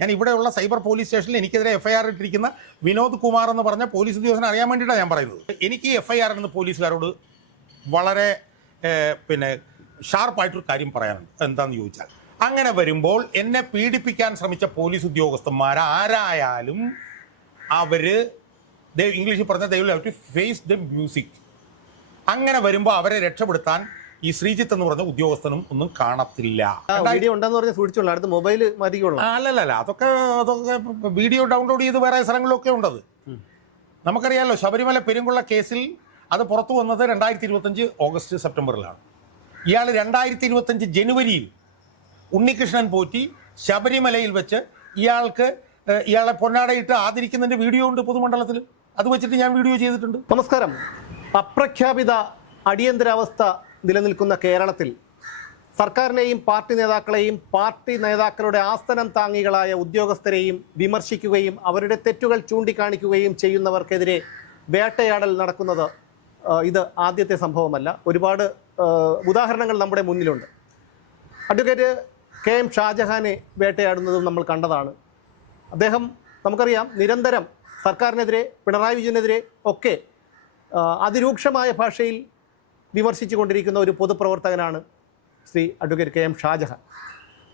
ഞാൻ ഇവിടെയുള്ള cyber police സ്റ്റേഷനിൽ എനിക്കെതിരെ എഫ്ഐആർ ഇട്ടിരിക്കുന്ന വിനോദ് കുമാർ എന്ന് പറഞ്ഞ പോലീസ് ഉദ്യോഗസ്ഥനെ അറിയാൻ വേണ്ടിയിട്ടാണ് ഞാൻ പറയുന്നത്. എനിക്ക് എഫ്ഐആർ എന്ന് പോലീസുകാരോട് വളരെ പിന്നെ ഷാർപ്പായിട്ടൊരു കാര്യം പറയാനുണ്ട്. എന്താണെന്ന് ചോദിച്ചാൽ അങ്ങനെ വരുമ്പോൾ എന്നെ പീഡിപ്പിക്കാൻ ശ്രമിച്ച പോലീസ് ഉദ്യോഗസ്ഥന്മാർ ആരായാലും അവർ ഇംഗ്ലീഷിൽ പറഞ്ഞ ദൈവം ഫേസ് ദ മ്യൂസിക് അങ്ങനെ വരുമ്പോൾ അവരെ രക്ഷപ്പെടുത്താൻ ഈ ശ്രീജിത്ത് എന്ന് പറഞ്ഞ ഉദ്യോഗസ്ഥനും ഒന്നും കാണത്തില്ല. വീഡിയോ ഉണ്ടെന്ന് പറഞ്ഞ് സൂക്ഷിച്ചോളാം. അടുത്ത് മൊബൈൽ മതിക്കുള്ളൂ. അല്ലല്ല അതൊക്കെ അതൊക്കെ വീഡിയോ ഡൗൺലോഡ് ചെയ്ത് വേറെ സ്ഥലങ്ങളിലൊക്കെ ഉണ്ടത്. നമുക്കറിയാലോ ശബരിമല പെരുങ്കുള്ള കേസിൽ അത് പുറത്തു വന്നത് രണ്ടായിരത്തി ഇരുപത്തഞ്ച് ഓഗസ്റ്റ് സെപ്റ്റംബറിലാണ്. ഇയാൾ രണ്ടായിരത്തി ഇരുപത്തഞ്ച് ജനുവരിയിൽ ഉണ്ണികൃഷ്ണൻ പോറ്റി ശബരിമലയിൽ വെച്ച് ഇയാൾക്ക് ഇയാളെ പൊന്നാടയിട്ട് ആദരിക്കുന്നതിന്റെ വീഡിയോ ഉണ്ട് പൊതുമണ്ഡലത്തിൽ അത് വെച്ചിട്ട് ഞാൻ വീഡിയോ ചെയ്തിട്ടുണ്ട്. നമസ്കാരം. അപ്രഖ്യാപിത അടിയന്തരാവസ്ഥ നിലനിൽക്കുന്ന കേരളത്തിൽ സർക്കാരിനെയും പാർട്ടി നേതാക്കളെയും പാർട്ടി നേതാക്കളുടെ ആസ്ഥനം താങ്ങികളായ ഉദ്യോഗസ്ഥരെയും വിമർശിക്കുകയും അവരുടെ തെറ്റുകൾ ചൂണ്ടിക്കാണിക്കുകയും ചെയ്യുന്നവർക്കെതിരെ വേട്ടയാടൽ നടക്കുന്നത് ഇത് ആദ്യത്തെ സംഭവമല്ല. ഒരുപാട് ഉദാഹരണങ്ങൾ നമ്മുടെ മുന്നിലുണ്ട്. അഡ്വക്കേറ്റ് കെ എം ഷാജഹാനെ വേട്ടയാടുന്നതും നമ്മൾ കണ്ടതാണ്. അദ്ദേഹം നമുക്കറിയാം നിരന്തരം സർക്കാരിനെതിരെ പിണറായി വിജയനെതിരെ ഒക്കെ അതിരൂക്ഷമായ ഭാഷയിൽ വിമർശിച്ചു കൊണ്ടിരിക്കുന്ന ഒരു പൊതുപ്രവർത്തകനാണ് Shri advocate K M Shajahan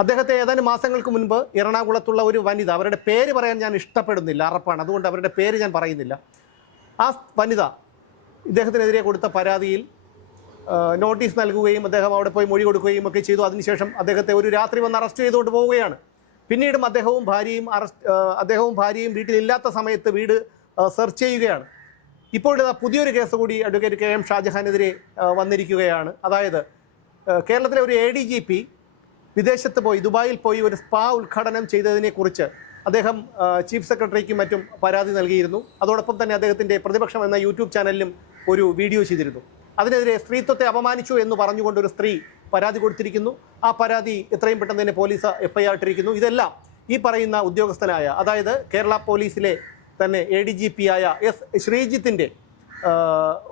അദ്ദേഹത്തെ ഏതാനും മാസങ്ങൾക്ക് മുൻപ് എറണാകുളത്തുള്ള ഒരു വനിത അവരുടെ പേര് പറയാൻ ഞാൻ ഇഷ്ടപ്പെടുന്നില്ല അറപ്പാണ്. അതുകൊണ്ട് അവരുടെ പേര് ഞാൻ പറയുന്നില്ല. ആ വനിത ഇദ്ദേഹത്തിനെതിരെ കൊടുത്ത പരാതിയിൽ നോട്ടീസ് നൽകുകയും അദ്ദേഹം അവിടെ പോയി മൊഴി കൊടുക്കുകയും ഒക്കെ ചെയ്തു. അതിനുശേഷം അദ്ദേഹത്തെ ഒരു രാത്രി വന്ന് അറസ്റ്റ് ചെയ്തുകൊണ്ട് പോവുകയാണ്. പിന്നീടും അദ്ദേഹവും ഭാര്യയും അറസ്റ്റ് അദ്ദേഹവും ഭാര്യയും വീട്ടിലില്ലാത്ത സമയത്ത് വീട് സെർച്ച് ചെയ്യുകയാണ്. ഇപ്പോഴിതാ പുതിയൊരു കേസ് കൂടി അഡ്വക്കേറ്റ് കെ എം ഷാജഹാനെതിരെ വന്നിരിക്കുകയാണ്. അതായത് കേരളത്തിലെ ഒരു എ ഡി ജി പി വിദേശത്ത് പോയി ദുബായിൽ പോയി ഒരു സ്പാ ഉദ്ഘാടനം ചെയ്തതിനെക്കുറിച്ച് അദ്ദേഹം ചീഫ് സെക്രട്ടറിക്കും മറ്റും പരാതി നൽകിയിരുന്നു. അതോടൊപ്പം തന്നെ അദ്ദേഹത്തിന്റെ പ്രതിപക്ഷം എന്ന യൂട്യൂബ് ചാനലിലും ഒരു വീഡിയോ ചെയ്തിരുന്നു. അതിനെതിരെ സ്ത്രീത്വത്തെ അപമാനിച്ചു എന്ന് പറഞ്ഞുകൊണ്ട് ഒരു സ്ത്രീ പരാതി കൊടുത്തിരിക്കുന്നു. ആ പരാതി എത്രയും പെട്ടെന്ന് തന്നെ പോലീസ് എഫ്ഐആർ ഇട്ടിരിക്കുന്നു. ഇതെല്ലാം ഈ പറയുന്ന ഉദ്യോഗസ്ഥനായ അതായത് കേരള പോലീസിലെ തന്നെ എ ഡി ജി പി ആയ എസ് ശ്രീജിത്തിന്റെ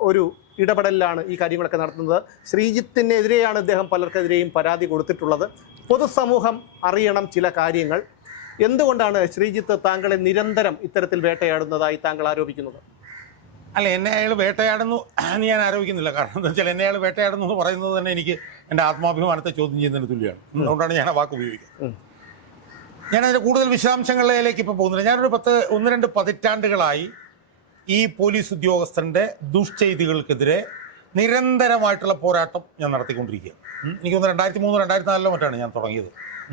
ഒരു ഇടപെടലിലാണ് ഈ കാര്യങ്ങളൊക്കെ നടത്തുന്നത്. ശ്രീജിത്തിനെതിരെയാണ് അദ്ദേഹം പലർക്കെതിരെയും പരാതി കൊടുത്തിട്ടുള്ളത്. പൊതുസമൂഹം അറിയണം ചില കാര്യങ്ങൾ. എന്തുകൊണ്ടാണ് ശ്രീജിത്ത് താങ്കളെ നിരന്തരം ഇത്തരത്തിൽ വേട്ടയാടുന്നതായി താങ്കൾ ആരോപിക്കുന്നത്? അല്ല എന്നെ അയാൾ വേട്ടയാടുന്നു എന്ന് ഞാൻ ആരോപിക്കുന്നില്ല. കാരണം എന്താ വെച്ചാൽ എന്നെ അയാൾ വേട്ടയാടുന്നു എന്ന് പറയുന്നത് തന്നെ എനിക്ക് എന്റെ ആത്മാഭിമാനത്തെ ചോദ്യം ചെയ്യുന്നതിന് തുല്യമാണ്. അതുകൊണ്ടാണ് ഞാൻ ആ വാക്ക് ഉപയോഗിക്കുന്നത്. ഞാൻ അതിന്റെ കൂടുതൽ വിശദാംശങ്ങളിലേക്ക് ഇപ്പോൾ പോകുന്നില്ല. ഞാനൊരു പത്ത് ഒന്ന് രണ്ട് പതിറ്റാണ്ടുകളായി ഈ പോലീസ് ഉദ്യോഗസ്ഥന്റെ ദുഷ്ചെയ്തികൾക്കെതിരെ നിരന്തരമായിട്ടുള്ള പോരാട്ടം ഞാൻ നടത്തിക്കൊണ്ടിരിക്കുകയാണ്. എനിക്ക് തോന്നുന്നു രണ്ടായിരത്തി മൂന്ന് രണ്ടായിരത്തി നാലിലോ മറ്റാണ് ഞാൻ തുടങ്ങിയത്.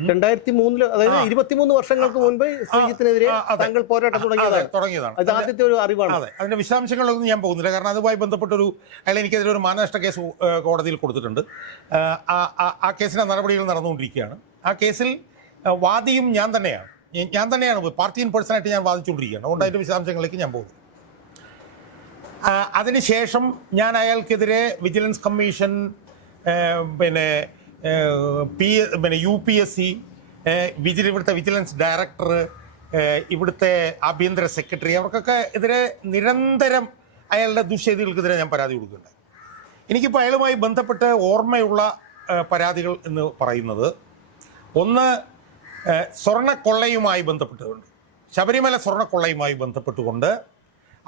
രണ്ടായിരത്തി മൂന്നിൽ അതായത്. ഇരുപത്തിമൂന്ന് വർഷങ്ങൾക്ക് മുൻപ് ശ്രീജിത്തിനെതിരെ താങ്കൾ പോരാട്ടം തുടങ്ങിയതാണ്. തുടങ്ങിയതാണ്. അത് ആദ്യത്തെ ഒരു അറിവാണ്. അതെ അതിന്റെ വിശദാംശങ്ങളൊന്നും ഞാൻ പോകുന്നില്ല. കാരണം അതുമായി ബന്ധപ്പെട്ടൊരു അയാൾ എനിക്കെതിരെ ഒരു മാനനഷ്ട കേസ് കോടതിയിൽ കൊടുത്തിട്ടുണ്ട്. ആ- കേസിന്റെ നടപടികൾ നടന്നുകൊണ്ടിരിക്കുകയാണ്. ആ കേസിൽ വാദിയും ഞാൻ തന്നെയാണ്. ഞാൻ- തന്നെയാണ് പാർട്ടി ഇൻ പേഴ്സണായിട്ട് ഞാൻ വാദിച്ചുകൊണ്ടിരിക്കുകയാണ്. അതുകൊണ്ട് അതിന്റെ വിശദാംശങ്ങളിലേക്ക് ഞാൻ പോകുന്നു. അതിനുശേഷം ഞാൻ അയാൾക്കെതിരെ വിജിലൻസ് കമ്മീഷൻ പിന്നെ പി പിന്നെ U P S C vigil ഇവിടുത്തെ വിജിലൻസ് ഡയറക്ടർ ഇവിടുത്തെ ആഭ്യന്തര സെക്രട്ടറി അവർക്കൊക്കെ എതിരെ നിരന്തരം അയാളുടെ ദുഷ്ചെയ്തികൾക്കെതിരെ ഞാൻ പരാതി കൊടുക്കുന്നുണ്ട്. എനിക്കിപ്പോൾ അയാളുമായി ബന്ധപ്പെട്ട് ഓർമ്മയുള്ള പരാതികൾ എന്ന് പറയുന്നത് ഒന്ന് സ്വർണക്കൊള്ളയുമായി ബന്ധപ്പെട്ടുകൊണ്ട് ശബരിമല സ്വർണക്കൊള്ളയുമായി ബന്ധപ്പെട്ടുകൊണ്ട്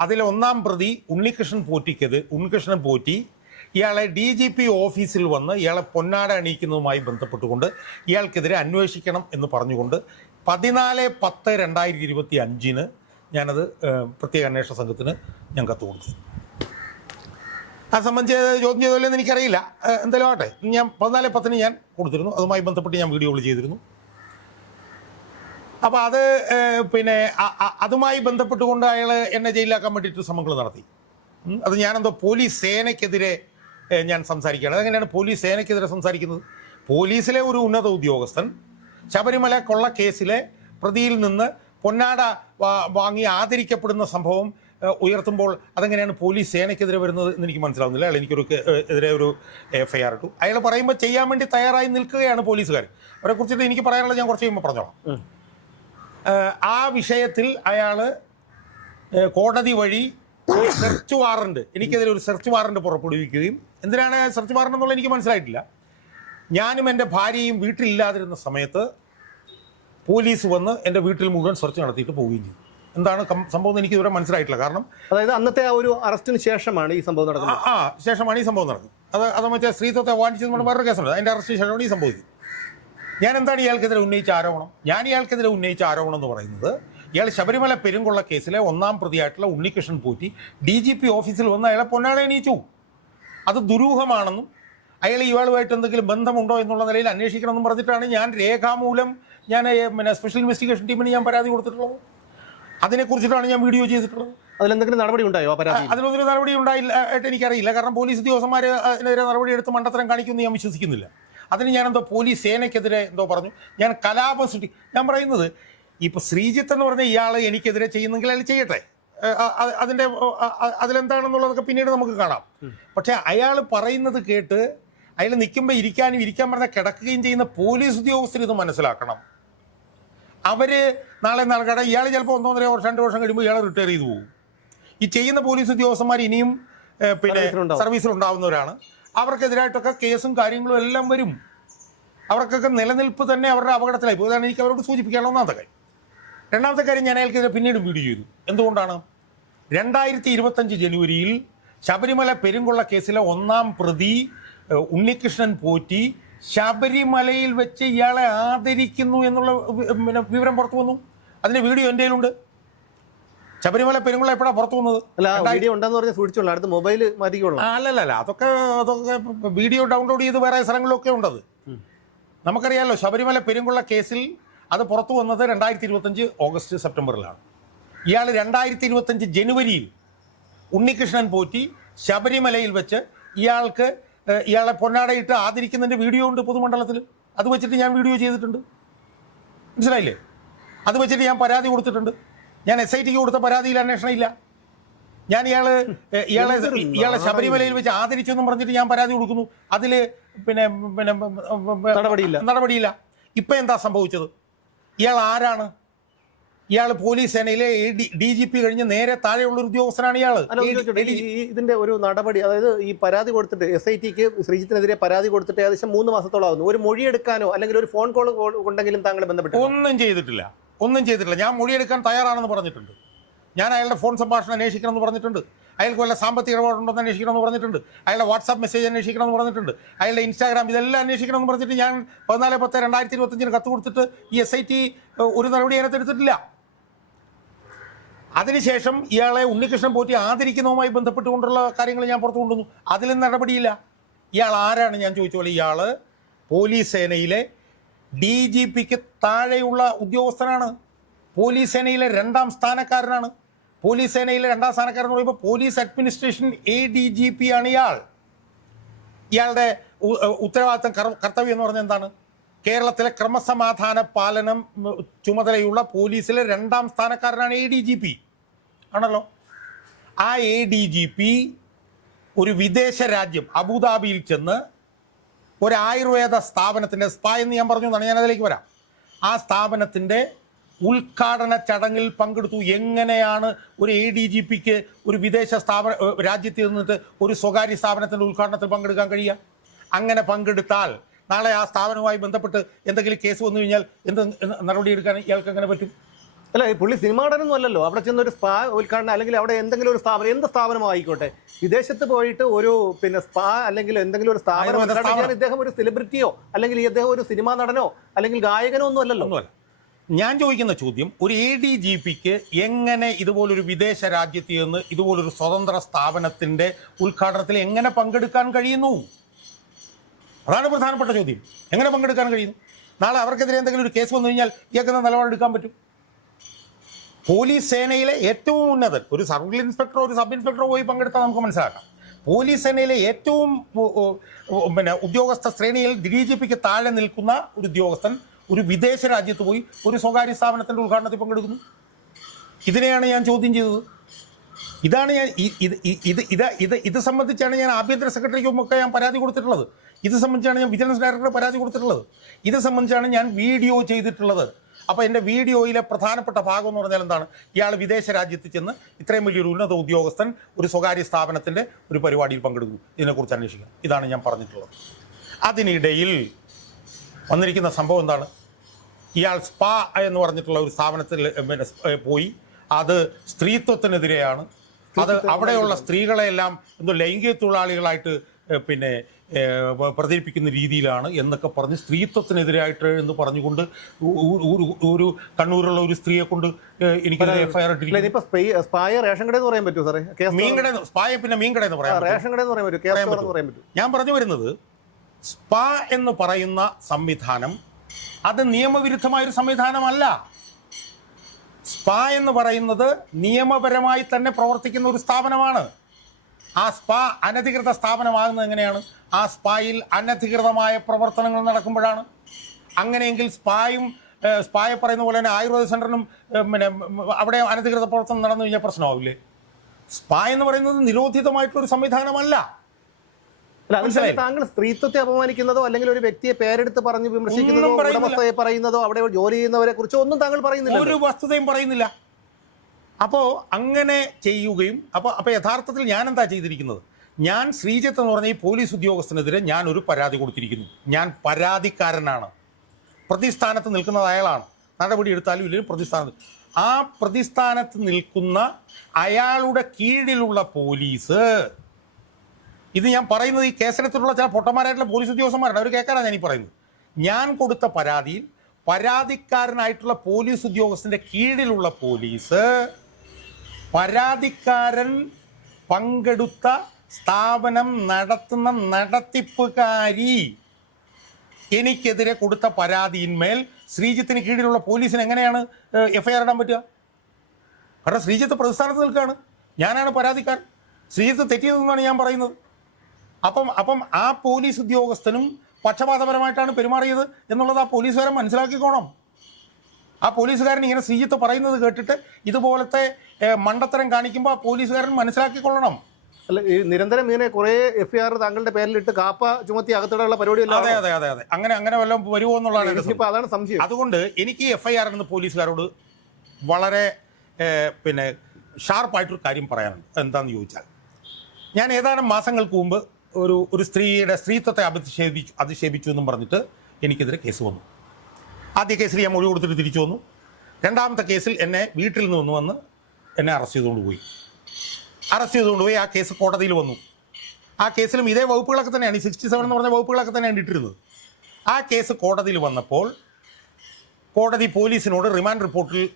അതിലെ ഒന്നാം പ്രതി ഉണ്ണികൃഷ്ണൻ പോറ്റിക്കത് ഉണ്ണികൃഷ്ണൻ പോറ്റി ഇയാളെ ഡി ജി പി ഓഫീസിൽ വന്ന് ഇയാളെ പൊന്നാട അണിയിക്കുന്നതുമായി ബന്ധപ്പെട്ടുകൊണ്ട് ഇയാൾക്കെതിരെ അന്വേഷിക്കണം എന്ന് പറഞ്ഞുകൊണ്ട് പതിനാല് പത്ത് രണ്ടായിരത്തി ഇരുപത്തി അഞ്ചിന് ഞാനത് പ്രത്യേക അന്വേഷണ സംഘത്തിന് ഞാൻ കത്ത് കൊടുത്തു. അത് സംബന്ധിച്ച് ചോദ്യം ചെയ്തല്ലോ എന്ന് എനിക്കറിയില്ല. എന്തായാലും ആട്ടെ ഞാൻ പതിനാല് പത്തിന് ഞാൻ കൊടുത്തിരുന്നു. അതുമായി ബന്ധപ്പെട്ട് ഞാൻ വീഡിയോകൾ ചെയ്തിരുന്നു. അപ്പോൾ അത് പിന്നെ അതുമായി ബന്ധപ്പെട്ടുകൊണ്ട് അയാൾ എന്നെ ജയിലാക്കാൻ വേണ്ടിയിട്ട് ശ്രമങ്ങൾ നടത്തി. അത് ഞാനെന്തോ പോലീസ് സേനയ്ക്കെതിരെ ഞാൻ സംസാരിക്കുകയാണ്. അതെങ്ങനെയാണ് പോലീസ് സേനയ്ക്കെതിരെ സംസാരിക്കുന്നത്? പോലീസിലെ ഒരു ഉന്നത ഉദ്യോഗസ്ഥൻ ശബരിമല കൊള്ള കേസിലെ പ്രതിയിൽ നിന്ന് പൊന്നാട വാങ്ങി ആദരിക്കപ്പെടുന്ന സംഭവം ഉയർത്തുമ്പോൾ അതെങ്ങനെയാണ് പോലീസ് സേനയ്ക്കെതിരെ വരുന്നത് എന്ന് എനിക്ക് മനസ്സിലാവുന്നില്ല. അയാൾ എനിക്കൊരു എതിരെ ഒരു എഫ് ഐ ആർ ഇട്ടു. അയാൾ പറയുമ്പോൾ ചെയ്യാൻ വേണ്ടി തയ്യാറായി നിൽക്കുകയാണ് പോലീസുകാർ. അവരെ കുറിച്ചിട്ട് എനിക്ക് പറയാനുള്ളത് ഞാൻ കുറച്ച് കഴിയുമ്പോൾ പറഞ്ഞോളാം. ആ വിഷയത്തിൽ അയാൾ കോടതി വഴി സെർച്ച് വാറണ്ട് എനിക്കെതിരെ ഒരു സെർച്ച് വാറണ്ട് പുറപ്പെടുവിക്കുകയും എന്തിനാണ് സെർച്ച് വാറണ്ട് എന്നുള്ളത് എനിക്ക് മനസ്സിലായിട്ടില്ല. ഞാനും എന്റെ ഭാര്യയും വീട്ടിലില്ലാതിരുന്ന സമയത്ത് പോലീസ് വന്ന് എന്റെ വീട്ടിൽ മുഴുവൻ സെർച്ച് നടത്തിയിട്ട് പോവുകയും ചെയ്തു. എന്താണ് സംഭവം എന്ന് എനിക്ക് ഇതുവരെ മനസ്സിലായിട്ടില്ല. കാരണം അതായത് അന്നത്തെ ആ ഒരു അറസ്റ്റിന് ശേഷമാണ് ഈ സംഭവം നടക്കുന്നത്. ആ ശേഷമാണ് ഈ സംഭവം നടക്കുന്നത് അത് അത് മറ്റേ സ്ത്രീത്വത്തെ വാണിജ്യം വേറൊരു കേസുണ്ട്. അതിന്റെ അറസ്റ്റിന് ശേഷമാണ് ഈ സംഭവിച്ചത് ഞാൻ എന്താണ് ഇയാൾക്കെതിരെ ഉന്നയിച്ച ആരോപണം? ഞാൻ ഇയാൾക്കെതിരെ ഉന്നയിച്ച ആരോപണം എന്ന് പറയുന്നത് ഇയാൾ ശബരിമല പെരുങ്കൊള്ള കേസിലെ ഒന്നാം പ്രതിയായിട്ടുള്ള Unnikrishnan Potti D G P ഓഫീസിൽ വന്ന് അയാളെ പൊന്നാടെ എണീച്ചു. അത് ദുരൂഹമാണെന്നും അയാൾ ഇയാളുമായിട്ട് എന്തെങ്കിലും ബന്ധമുണ്ടോ എന്നുള്ള നിലയിൽ അന്വേഷിക്കണമെന്നും പറഞ്ഞിട്ടാണ് ഞാൻ രേഖാമൂലം ഞാൻ പിന്നെ സ്പെഷ്യൽ ഇൻവെസ്റ്റിഗേഷൻ ടീമിന് ഞാൻ പരാതി കൊടുത്തിട്ടുള്ളത്. അതിനെക്കുറിച്ചിട്ടാണ് ഞാൻ വീഡിയോ ചെയ്തിട്ടുള്ളത്. അതിലെന്തെങ്കിലും നടപടി ഉണ്ടായോ പരാതി അതിലൊന്നും നടപടി ഉണ്ടായില്ല ആയിട്ട് എനിക്കറിയില്ല. കാരണം പോലീസ് ഉദ്യോഗസ്ഥന്മാർ അതിനെതിരെ നടപടി എടുത്ത് മണ്ടത്തരം കാണിക്കുമെന്ന് ഞാൻ വിശ്വസിക്കുന്നില്ല. അതിന് ഞാൻ എന്തോ പോലീസ് സേനയ്ക്കെതിരെ എന്തോ പറഞ്ഞു. ഞാൻ കലാപം സൃഷ്ടി ഞാൻ പറയുന്നത് ഇപ്പോൾ ശ്രീജിത്ത് എന്ന് പറഞ്ഞ ഇയാൾ എനിക്കെതിരെ ചെയ്യുന്നെങ്കിൽ അയാൾ ചെയ്യട്ടെ. അതിന്റെ അതിന്റെ അതിലെന്താണെന്നുള്ളതൊക്കെ പിന്നീട് നമുക്ക് കാണാം. പക്ഷെ അയാൾ പറയുന്നത് കേട്ട് അയാൾ നിൽക്കുമ്പോൾ ഇരിക്കാനും ഇരിക്കാൻ പറഞ്ഞ കിടക്കുകയും ചെയ്യുന്ന പോലീസ് ഉദ്യോഗസ്ഥർ ഇത് മനസ്സിലാക്കണം. അവർ നാളെ നാളെ ഇയാൾ ചിലപ്പോൾ ഒന്നൊന്നര വർഷം രണ്ട് വർഷം കഴിയുമ്പോൾ ഇയാൾ റിട്ടയർ ചെയ്തു പോകും. ഈ ചെയ്യുന്ന പോലീസ് ഉദ്യോഗസ്ഥന്മാർ ഇനിയും പിന്നെ സർവീസിൽ സർവീസിലുണ്ടാവുന്നവരാണ്. അവർക്കെതിരായിട്ടൊക്കെ കേസും കാര്യങ്ങളും എല്ലാം വരും. അവർക്കൊക്കെ നിലനിൽപ്പ് തന്നെ അവരുടെ അപകടത്തിലായി അതാണ് എനിക്ക് അവരോട് സൂചിപ്പിക്കാനുള്ള ഒന്നാമത്തെ കാര്യം. രണ്ടാമത്തെ കാര്യം ഞാൻ അയാൾക്കെതിരെ പിന്നീട് വീഡിയോ ചെയ്തു. എന്തുകൊണ്ടാണ്? രണ്ടായിരത്തി ഇരുപത്തഞ്ച് ജനുവരിയിൽ ശബരിമല പെരുങ്കൊള്ള കേസിലെ ഒന്നാം പ്രതി ഉണ്ണികൃഷ്ണൻ പോറ്റി ശബരിമലയിൽ വെച്ച് ഇയാളെ ആദരിക്കുന്നു എന്നുള്ള പിന്നെ വിവരം പുറത്തു വന്നു. അതിന്റെ വീഡിയോ എന്റെ കയ്യിലുണ്ട്. ശബരിമല പെരുങ്കൊള്ള എപ്പോഴാണ് പുറത്തു വന്നത് അല്ല വീഡിയോ ഉണ്ടെന്ന് പറഞ്ഞ് സൂക്ഷിച്ചോളൂ അടുത്ത് മൊബൈൽ മതിക്കുള്ളൂ അല്ലല്ല അല്ലല്ല അതൊക്കെ അതൊക്കെ വീഡിയോ ഡൗൺലോഡ് ചെയ്ത് വേറെ സ്ഥലങ്ങളിലൊക്കെ ഉണ്ടത്. നമുക്കറിയാലോ ശബരിമല പെരുങ്കുള്ള കേസിൽ അത് പുറത്തു വന്നത് രണ്ടായിരത്തി ഇരുപത്തഞ്ച് ഓഗസ്റ്റ് സെപ്റ്റംബറിലാണ്. ഇയാൾ രണ്ടായിരത്തി ഇരുപത്തഞ്ച് ജനുവരിയിൽ ഉണ്ണികൃഷ്ണൻ പോറ്റി ശബരിമലയിൽ വെച്ച് ഇയാൾക്ക് ഇയാളെ പൊന്നാടയിട്ട് ആദരിക്കുന്നതിന്റെ വീഡിയോ ഉണ്ട് പൊതുമണ്ഡലത്തിൽ. അത് വെച്ചിട്ട് ഞാൻ വീഡിയോ ചെയ്തിട്ടുണ്ട്. മനസ്സിലായില്ലേ? അത് വെച്ചിട്ട് ഞാൻ പരാതി കൊടുത്തിട്ടുണ്ട്. ഞാൻ എസ് ഐ ടിക്ക് കൊടുത്ത പരാതിയിൽ അന്വേഷണം ഇല്ല. ഞാൻ ഇയാൾ ഇയാളെ ഇയാളെ ശബരിമലയിൽ വെച്ച് ആദരിച്ചു എന്നും പറഞ്ഞിട്ട് ഞാൻ പരാതി കൊടുക്കുന്നു. അതിൽ പിന്നെ പിന്നെ നടപടിയില്ല. നടപടിയില്ല. ഇപ്പൊ എന്താ സംഭവിച്ചത്? ഇയാൾ ആരാണ്? ഇയാൾ പോലീസ് സേനയിലെ ഡി ജി പി കഴിഞ്ഞ് നേരെ താഴെയുള്ള ഒരു ഉദ്യോഗസ്ഥനാണ് ഈ ഇതിന്റെ ഒരു നടപടി അതായത് ഈ പരാതി കൊടുത്തിട്ട് എസ് ഐ ടിക്ക് ശ്രീജിത്തിനെതിരെ പരാതി കൊടുത്തിട്ട് ഏകദേശം മൂന്ന് മാസത്തോളം ആകുന്നു ഒരു മൊഴി എടുക്കാനോ അല്ലെങ്കിൽ ഒരു ഫോൺ കോൾ ഉണ്ടെങ്കിലും താങ്കൾ ബന്ധപ്പെട്ടു ഒന്നും ചെയ്തിട്ടില്ല. ഒന്നും ചെയ്തിട്ടില്ല. ഞാൻ മൊഴിയെടുക്കാൻ തയ്യാറാണെന്ന് പറഞ്ഞിട്ടുണ്ട്. ഞാൻ അയാളുടെ ഫോൺ സംഭാഷണം അന്വേഷിക്കണം എന്ന് പറഞ്ഞിട്ടുണ്ട്. അയാൾക്ക് വല്ല സാമ്പത്തിക ഇടപാടുണ്ടെന്ന് അന്വേഷിക്കണം എന്ന് പറഞ്ഞിട്ടുണ്ട്. അയാളുടെ വാട്സാപ്പ് മെസ്സേജ് അന്വേഷിക്കണം എന്ന് പറഞ്ഞിട്ടുണ്ട്. അയാളുടെ ഇൻസ്റ്റാഗ്രാം ഇതെല്ലാം അന്വേഷിക്കണം എന്ന് പറഞ്ഞിട്ട് ഞാൻ പതിനാല് പത്ത് രണ്ടായിരത്തി ഇരുപത്തഞ്ചിന് കത്ത് കൊടുത്തിട്ട് ഈ എസ് ഐ ടി ഒരു നടപടി അതിനകത്ത് എടുത്തിട്ടില്ല. അതിനുശേഷം ഇയാളെ ഉണ്ണികൃഷ്ണൻ പോറ്റി ആദരിക്കുന്നതുമായി ബന്ധപ്പെട്ടുകൊണ്ടുള്ള കാര്യങ്ങൾ ഞാൻ പുറത്തു കൊണ്ടുവന്നു. അതിലും നടപടിയില്ല. ഇയാൾ ആരാണ്? ഞാൻ ചോദിച്ച. ഇയാൾ പോലീസ് സേനയിലെ ഡി ജി പിക്ക് താഴെയുള്ള ഉദ്യോഗസ്ഥനാണ്. പോലീസ് സേനയിലെ രണ്ടാം സ്ഥാനക്കാരനാണ്. പോലീസ് സേനയിലെ രണ്ടാം സ്ഥാനക്കാരൻ എന്ന് പറയുമ്പോൾ police administration A D G P ആണ് ഇയാൾ. ഇയാളുടെ ഉത്തരവാദിത്തം കർത്തവ്യം എന്ന് പറഞ്ഞാൽ എന്താണ്? കേരളത്തിലെ ക്രമസമാധാന പാലനം ചുമതലയുള്ള പോലീസിലെ രണ്ടാം സ്ഥാനക്കാരനാണ് എ ഡി ജി പി. ആണല്ലോ? ആ എ ഡി ജി പി ഒരു വിദേശ രാജ്യം അബുദാബിയിൽ ചെന്ന് ഒരു ആയുർവേദ സ്ഥാപനത്തിന്റെ സ്പാ എന്ന് ഞാൻ പറഞ്ഞു എന്നാണ് ഞാൻ അതിലേക്ക് വരാം. ആ സ്ഥാപനത്തിന്റെ ഉദ്ഘാടന ചടങ്ങിൽ പങ്കെടുത്തു. എങ്ങനെയാണ് ഒരു എ ഡി ജി പിക്ക് ഒരു വിദേശ സ്ഥാപന രാജ്യത്ത് നിന്നിട്ട് ഒരു സ്വകാര്യ സ്ഥാപനത്തിന്റെ ഉദ്ഘാടനത്തിൽ പങ്കെടുക്കാൻ കഴിയുക? അങ്ങനെ പങ്കെടുത്താൽ നാളെ ആ സ്ഥാപനവുമായി ബന്ധപ്പെട്ട് എന്തെങ്കിലും കേസ് വന്നു കഴിഞ്ഞാൽ എന്ത് നടപടിയെടുക്കാൻ നടപടി ഇയാൾക്ക് എങ്ങനെ പറ്റും? അല്ല ഈ പുള്ളി സിനിമാടനൊന്നും അല്ലല്ലോ. അവിടെ ചെന്ന് ഒരു സ്പാ ഉദ്ഘാടനം അല്ലെങ്കിൽ അവിടെ എന്തെങ്കിലും ഒരു സ്ഥാപനം എന്ത് സ്ഥാപനം ആയിക്കോട്ടെ. വിദേശത്ത് പോയിട്ട് ഒരു പിന്നെ സ്പാ അല്ലെങ്കിൽ എന്തെങ്കിലും ഒരു സ്ഥാപനം ആയുർവേദ ഉദ്ഘാടനം ചെയ്യാൻ ഇദ്ദേഹം ഒരു സെലിബ്രിറ്റിയോ അല്ലെങ്കിൽ ഈ അദ്ദേഹം ഒരു സിനിമാ നടനോ അല്ലെങ്കിൽ ഗായകനോ ഒന്നും അല്ലല്ലോ. ഞാൻ ചോദിക്കുന്ന ചോദ്യം ഒരു എ ഡി ജി പിക്ക് എങ്ങനെ ഇതുപോലൊരു വിദേശ രാജ്യത്ത് നിന്ന് ഇതുപോലൊരു സ്വതന്ത്ര സ്ഥാപനത്തിന്റെ ഉദ്ഘാടനത്തിൽ എങ്ങനെ പങ്കെടുക്കാൻ കഴിയുന്നു? അതാണ് പ്രധാനപ്പെട്ട ചോദ്യം. എങ്ങനെ പങ്കെടുക്കാൻ കഴിയുന്നു? നാളെ അവർക്കെതിരെ എന്തെങ്കിലും ഒരു കേസ് വന്നു കഴിഞ്ഞാൽ ഇയാൾക്ക് നിലപാടെടുക്കാൻ പറ്റും? പോലീസ് സേനയിലെ ഏറ്റവും ഉന്നതൻ ഒരു സർക്കിൾ ഇൻസ്പെക്ടറോ ഒരു സബ് ഇൻസ്പെക്ടറോ പോയി പങ്കെടുത്താൽ നമുക്ക് മനസ്സിലാക്കാം. പോലീസ് സേനയിലെ ഏറ്റവും പിന്നെ ഉദ്യോഗസ്ഥ ശ്രേണിയിൽ ഡി ജി പിക്ക് താഴെ നിൽക്കുന്ന ഒരു ഉദ്യോഗസ്ഥൻ ഒരു വിദേശ രാജ്യത്ത് പോയി ഒരു സ്വകാര്യ സ്ഥാപനത്തിന്റെ ഉദ്ഘാടനത്തിൽ പങ്കെടുക്കുന്നു. ഇതിനെയാണ് ഞാൻ ചോദ്യം ചെയ്തത്. ഇതാണ് ഞാൻ ഇത് ഇത് ഇത് ഇത് ഇത് സംബന്ധിച്ചാണ് ഞാൻ ആഭ്യന്തര സെക്രട്ടറിക്കും ഒക്കെ ഞാൻ പരാതി കൊടുത്തിട്ടുള്ളത്. ഇത് സംബന്ധിച്ചാണ് ഞാൻ വിജിലൻസ് ഡയറക്ടർ പരാതി കൊടുത്തിട്ടുള്ളത്. ഇത് സംബന്ധിച്ചാണ് ഞാൻ വീഡിയോ ചെയ്തിട്ടുള്ളത്. അപ്പോൾ എന്റെ വീഡിയോയിലെ പ്രധാനപ്പെട്ട ഭാഗം എന്ന് പറഞ്ഞാൽ എന്താണ്? ഇയാൾ വിദേശ രാജ്യത്ത് ചെന്ന് ഇത്രയും വലിയൊരു ഉന്നത ഉദ്യോഗസ്ഥൻ ഒരു സ്വകാര്യ സ്ഥാപനത്തിന്റെ ഒരു പരിപാടിയിൽ പങ്കെടുക്കുന്നു. ഇതിനെക്കുറിച്ച് അന്വേഷിക്കാം. ഇതാണ് ഞാൻ പറഞ്ഞിട്ടുള്ളത്. അതിനിടയിൽ വന്നിരിക്കുന്ന സംഭവം എന്താണ്? ഇയാൾ സ്പാ എന്ന് പറഞ്ഞിട്ടുള്ള ഒരു സ്ഥാപനത്തിൽ പിന്നെ പോയി. അത് സ്ത്രീത്വത്തിനെതിരെയാണ്. അത് അവിടെയുള്ള സ്ത്രീകളെല്ലാം എന്തോ ലൈംഗിക തൊഴിലാളികളായിട്ട് പിന്നെ പ്രചരിപ്പിക്കുന്ന രീതിയിലാണ് എന്നൊക്കെ പറഞ്ഞ് സ്ത്രീത്വത്തിനെതിരായിട്ട് എന്ന് പറഞ്ഞുകൊണ്ട് ഒരു- കണ്ണൂരുള്ള ഒരു സ്ത്രീയെ കൊണ്ട് എനിക്ക് എഫ്ഐആർ സ്പായ റേഷൻ കട എന്ന് പറയാൻ പറ്റുമോ സാറേ? മീൻകട സ്പായ പിന്നെ മീൻകട എന്ന് പറയാം റേഷൻ കട എന്ന് പറയാൻ പറ്റും. ഞാൻ പറഞ്ഞു വരുന്നത് സ്പാ എന്ന് പറയുന്ന സംവിധാനം അത് നിയമവിരുദ്ധമായ ഒരു സംവിധാനമല്ല. സ്പാ എന്ന് പറയുന്നത് നിയമപരമായി തന്നെ പ്രവർത്തിക്കുന്ന ഒരു സ്ഥാപനമാണ്. ആ സ്പാ അനധികൃത സ്ഥാപനമാകുന്നത് എങ്ങനെയാണ്? ആ സ്പായിൽ അനധികൃതമായ പ്രവർത്തനങ്ങൾ നടക്കുമ്പോഴാണ്. അങ്ങനെയെങ്കിൽ സ്പായും സ്പായെ പറയുന്ന പോലെ തന്നെ ആയുർവേദ സെന്ററിനും പിന്നെ അവിടെ അനധികൃത പ്രവർത്തനം നടന്നു കഴിഞ്ഞാൽ പ്രശ്നമാവില്ലേ? സ്പാ എന്ന് പറയുന്നത് നിരോധിതമായിട്ടുള്ള ഒരു സംവിധാനമല്ല താങ്കൾ സ്ത്രീത്വത്തെ അപമാനിക്കുന്നതോ അല്ലെങ്കിൽ ഒരു വ്യക്തിയെ പേരെടുത്ത് പറഞ്ഞ് വിമർശിക്കുന്നതോ. ഉടമസ്ഥയെ പറയുന്നതോ അവിടെ ജോലി ചെയ്യുന്നവരെ കുറിച്ചോ ഒന്നും താങ്കൾ പറയുന്നില്ല ഒരു വസ്തുതയും പറയുന്നില്ല. അപ്പോൾ അങ്ങനെ ചെയ്യുകയും അപ്പോൾ അപ്പോൾ യഥാർത്ഥത്തിൽ ഞാൻ എന്താ ചെയ്തിരിക്കുന്നത്? ഞാൻ ശ്രീജിത്ത് എന്ന് പറഞ്ഞ ഈ പോലീസ് ഉദ്യോഗസ്ഥനെതിരെ ഞാൻ ഒരു പരാതി കൊടുത്തിരിക്കുന്നു. ഞാൻ പരാതിക്കാരനാണ്. പ്രതിസ്ഥാനത്ത് നിൽക്കുന്ന അയാളാണ്. നടപടി എടുത്താലും ഇല്ലെങ്കിൽ പ്രതിസ്ഥാനത്ത്. ആ പ്രതിസ്ഥാനത്ത് നിൽക്കുന്ന അയാളുടെ കീഴിലുള്ള പോലീസ് ഇത് ഞാൻ പറയുന്നത് ഈ കേസരത്തിലുള്ള ചില പൊട്ടന്മാരായിട്ടുള്ള പോലീസ് ഉദ്യോഗസ്ഥന്മാരാണ് അവർ കേൾക്കാനാണ് ഞാൻ പറയുന്നത്. ഞാൻ കൊടുത്ത പരാതിയിൽ പരാതിക്കാരനായിട്ടുള്ള പോലീസ് ഉദ്യോഗസ്ഥന്റെ കീഴിലുള്ള പോലീസ് പരാതിക്കാരൻ പങ്കെടുത്ത സ്ഥാപനം നടത്തുന്ന നടത്തിപ്പുകാരി എനിക്കെതിരെ കൊടുത്ത പരാതിയിന്മേൽ ശ്രീജിത്തിന് കീഴിലുള്ള പോലീസിന് എങ്ങനെയാണ് എഫ്ഐആർ ഇടാൻ പറ്റുക? കാരണം ശ്രീജിത്ത് പ്രതിസ്ഥാനത്ത് നിൽക്കുകയാണ്. ഞാനാണ് പരാതിക്കാരൻ. ശ്രീജിത്ത് തെറ്റിയതെന്നാണ് ഞാൻ പറയുന്നത്. അപ്പം അപ്പം ആ പോലീസ് ഉദ്യോഗസ്ഥനും പക്ഷപാതപരമായിട്ടാണ് പെരുമാറിയത് എന്നുള്ളത് ആ പോലീസുകാരൻ മനസ്സിലാക്കിക്കോണം. ആ പോലീസുകാരൻ ഇങ്ങനെ ശ്രീജിത്ത് പറയുന്നത് കേട്ടിട്ട് ഇതുപോലത്തെ മണ്ടത്തരം കാണിക്കുമ്പോൾ ആ പോലീസുകാരൻ മനസ്സിലാക്കിക്കൊള്ളണം. അല്ല ഈ നിരന്തരം ഇങ്ങനെ കുറെ എഫ് ഐ ആർ താങ്കളുടെ പേരിലിട്ട് കാപ്പ ചുമത്തി അകത്തിടാനുള്ള പരിപാടി അതെ അതെ അതെ അതെ. അങ്ങനെ അങ്ങനെ വല്ലതും വരുമോ എന്നുള്ളതാണ് ഇപ്പൊ അതാണ് സംശയം. അതുകൊണ്ട് എനിക്ക് എഫ് ഐ ആർ എന്ന പോലീസുകാരോട് വളരെ പിന്നെ ഷാർപ്പായിട്ടൊരു കാര്യം പറയാനുണ്ട്. എന്താണെന്ന് ചോദിച്ചാൽ ഞാൻ ഏതാനും മാസങ്ങൾക്ക് മുമ്പ് ഒരു ഒരു സ്ത്രീയുടെ സ്ത്രീത്വത്തെ അധിക്ഷേപിച്ചു അധിക്ഷേപിച്ചു എന്നും പറഞ്ഞിട്ട് എനിക്കെതിരെ കേസ് വന്നു. ആദ്യ കേസിൽ ഞാൻ മൊഴി കൊടുത്തിട്ട് തിരിച്ചു വന്നു. രണ്ടാമത്തെ കേസിൽ എന്നെ വീട്ടിൽ നിന്ന് വന്ന് എന്നെ അറസ്റ്റ് ചെയ്തുകൊണ്ട് പോയി. അറസ്റ്റ് ചെയ്തുകൊണ്ട് പോയി ആ കേസ് കോടതിയിൽ വന്നു. ആ കേസിലും ഇതേ വകുപ്പുകളൊക്കെ തന്നെയാണ് ഈ സിക്സ്റ്റി സെവൻ എന്ന് പറഞ്ഞ വകുപ്പുകളൊക്കെ തന്നെയാണ് ഇട്ടിരുന്നത്. ആ കേസ് കോടതിയിൽ വന്നപ്പോൾ കോടതി പോലീസിനോട് റിമാൻഡ് റിപ്പോർട്ടിൽ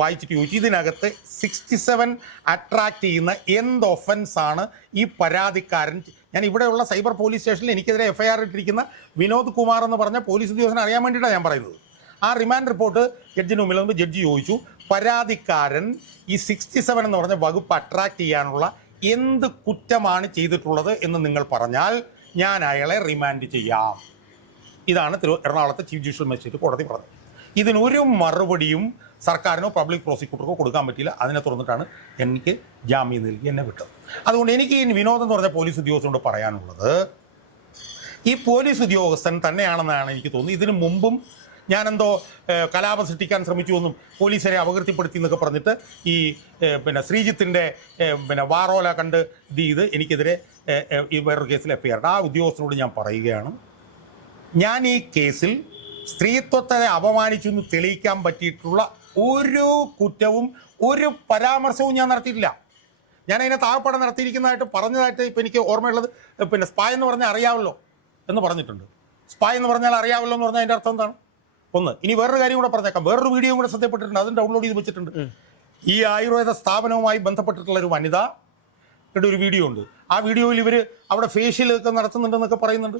വായിച്ചിട്ട് ചോദിച്ചു ഇതിനകത്ത് സിക്സ്റ്റി സെവൻ അട്രാക്ട് ചെയ്യുന്ന എന്ത് ഒഫൻസ് ആണ് ഈ പരാതിക്കാരൻ? ഞാൻ ഇവിടെയുള്ള സൈബർ പോലീസ് സ്റ്റേഷനിൽ എനിക്കെതിരെ എഫ്ഐആർ ഇട്ടിരിക്കുന്ന വിനോദ് കുമാർ എന്ന് പറഞ്ഞ പോലീസ് ഉദ്യോഗസ്ഥനെ അറിയാൻ വേണ്ടിയിട്ടാണ് ഞാൻ പറയുന്നത്. ആ റിമാൻഡ് റിപ്പോർട്ട് ജഡ്ജിന് മുമ്പിൽ നിന്ന് ജഡ്ജി ചോദിച്ചു പരാതിക്കാരൻ ഈ സിക്സ്റ്റി സെവൻ എന്ന് പറഞ്ഞ വകുപ്പ് അട്രാക്ട് ചെയ്യാനുള്ള എന്ത് കുറ്റമാണ് ചെയ്തിട്ടുള്ളത് എന്ന് നിങ്ങൾ പറഞ്ഞാൽ ഞാൻ അയാളെ റിമാൻഡ് ചെയ്യാം. ഇതാണ് തിരു എറണാകുളത്തെ ചീഫ് ജുഡീഷ്യൽ മജിസ്ട്രേറ്റ് കോടതി പറഞ്ഞത്. ഇതിനൊരു മറുപടിയും സർക്കാരിനോ പബ്ലിക് പ്രോസിക്യൂട്ടർക്കോ കൊടുക്കാൻ പറ്റില്ല അതിനെ തുറന്നിട്ടാണ് എനിക്ക് ജാമ്യം നൽകി എന്നെ വിട്ടത്. അതുകൊണ്ട് എനിക്ക് ഈ വിനോദം എന്ന് പറഞ്ഞ പോലീസ് ഉദ്യോഗസ്ഥനോട് പറയാനുള്ളത് ഈ പോലീസ് ഉദ്യോഗസ്ഥൻ തന്നെയാണെന്നാണ് എനിക്ക് തോന്നുന്നത്. ഇതിനു മുമ്പും ഞാനെന്തോ കലാപം സൃഷ്ടിക്കാൻ ശ്രമിച്ചു എന്നും പോലീസിനെ അപകീർത്തിപ്പെടുത്തി എന്നൊക്കെ പറഞ്ഞിട്ട് ഈ പിന്നെ ശ്രീജിത്തിന്റെ പിന്നെ വാറോല കണ്ട് ഇത് ചെയ്ത് എനിക്കെതിരെ ഈ വേറൊരു കേസിൽ എഫ് ആ ഉദ്യോഗസ്ഥനോട് ഞാൻ പറയുകയാണ് ഞാൻ ഈ കേസിൽ സ്ത്രീത്വത്തെ അപമാനിച്ചു എന്ന് തെളിയിക്കാൻ പറ്റിയിട്ടുള്ള ഒരു കുറ്റവും ഒരു പരാമർശവും ഞാൻ നടത്തിയിട്ടില്ല. ഞാൻ അതിനെ താഴെപ്പാടം നടത്തിയിരിക്കുന്നതായിട്ട് പറഞ്ഞതായിട്ട് ഇപ്പം എനിക്ക് ഓർമ്മയുള്ളത് പിന്നെ സ്പായ് എന്ന് പറഞ്ഞാൽ അറിയാമല്ലോ എന്ന് പറഞ്ഞിട്ടുണ്ട്. സ്പായ് എന്ന് പറഞ്ഞാൽ അറിയാമല്ലോ എന്ന് പറഞ്ഞാൽ അതിന്റെ അർത്ഥം എന്താണ്? ഒന്ന്. ഇനി വേറൊരു കാര്യം കൂടെ പറഞ്ഞേക്കാം. വേറൊരു വീഡിയോ കൂടെ ശ്രദ്ധപ്പെട്ടിട്ടുണ്ട് അതും ഡൗൺലോഡ് ചെയ്ത് വെച്ചിട്ടുണ്ട്. ഈ ആയുർവേദ സ്ഥാപനവുമായി ബന്ധപ്പെട്ടിട്ടുള്ള ഒരു വനിത യുടെ ഒരു വീഡിയോ ഉണ്ട്. ആ വീഡിയോയിൽ ഇവർ അവിടെ ഫേഷ്യൽ ഒക്കെ നടത്തുന്നുണ്ടെന്നൊക്കെ പറയുന്നുണ്ട്.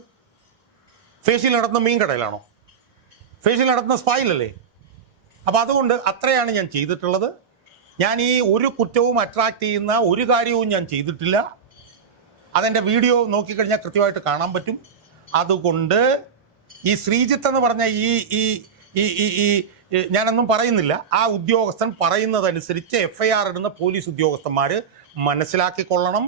ഫേഷ്യൽ നടത്തുന്ന മീൻ കടയിലാണോ? ഫേഷ്യൽ നടത്തുന്ന സ്പായിലല്ലേ അപ്പോൾ അതുകൊണ്ട് അത്രയാണ് ഞാൻ ചെയ്തിട്ടുള്ളത്. ഞാൻ ഈ ഒരു കുറ്റവും അട്രാക്ട് ചെയ്യുന്ന ഒരു കാര്യവും ഞാൻ ചെയ്തിട്ടില്ല. അതെന്റെ വീഡിയോ നോക്കിക്കഴിഞ്ഞാൽ കൃത്യമായിട്ട് കാണാൻ പറ്റും. അതുകൊണ്ട് ഈ ശ്രീജിത്ത് എന്ന് പറഞ്ഞ ഈ ഈ ഈ ഈ ഞാനൊന്നും പറയുന്നില്ല. ആ ഉദ്യോഗസ്ഥൻ പറയുന്നതനുസരിച്ച് എഫ് ഐ ആർ ഇടുന്ന പോലീസ് ഉദ്യോഗസ്ഥന്മാർ മനസ്സിലാക്കിക്കൊള്ളണം.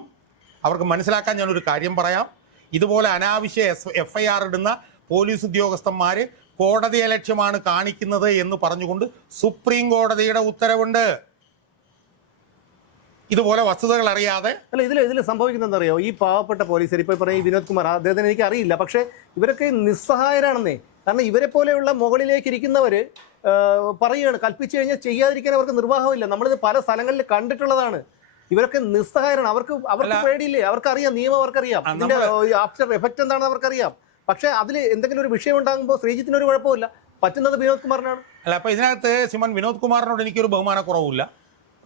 അവർക്ക് മനസ്സിലാക്കാൻ ഞാനൊരു കാര്യം പറയാം. ഇതുപോലെ അനാവശ്യ എസ് എഫ് ഐ ആർ ഇടുന്ന പോലീസ് ഉദ്യോഗസ്ഥന്മാർ കോടതിയെ ലക്ഷ്യമാണ് കാണിക്കുന്നത് എന്ന് പറഞ്ഞുകൊണ്ട് സുപ്രീം കോടതിയുടെ ഉത്തരവുണ്ട്. ഇതുപോലെ വസ്തുതകൾ അറിയാതെ അല്ല ഇതിൽ ഇതിൽ സംഭവിക്കുന്നത് അറിയോ ഈ പാവപ്പെട്ട പോലീസർ ഇപ്പൊ പറയും വിനോദ് കുമാർ അദ്ദേഹത്തിന് എനിക്ക് അറിയില്ല. പക്ഷെ ഇവരൊക്കെ നിസ്സഹായരാണെന്നേ. കാരണം ഇവരെ പോലെയുള്ള മുകളിലേക്ക് ഇരിക്കുന്നവര് പറയുകയാണ് കൽപ്പിച്ചു കഴിഞ്ഞാൽ ചെയ്യാതിരിക്കാൻ അവർക്ക് നിർവാഹമില്ല. നമ്മളിത് പല സ്ഥലങ്ങളിൽ കണ്ടിട്ടുള്ളതാണ്. ഇവരൊക്കെ നിസ്സഹായരാണ്. അവർക്ക് അവർക്ക്. പേടിയില്ലേ? അവർക്കറിയാം നിയമം അവർക്കറിയാം. ഇതിന്റെ ആഫ്റ്റർ എഫക്റ്റ് എന്താണെന്ന് അവർക്കറിയാം. പക്ഷെ അതിൽ എന്തെങ്കിലും ഒരു വിഷയം ഉണ്ടാകുമ്പോൾ ശ്രീജിത്തിന് ഒരു കുഴപ്പമില്ല. പറ്റുന്നത് വിനോദ് കുമാറിനാണ്. അല്ല അപ്പൊ ഇതിനകത്ത് സിമൻ വിനോദ് കുമാറിനോട് എനിക്കൊരു ബഹുമാനക്കുറവില്ല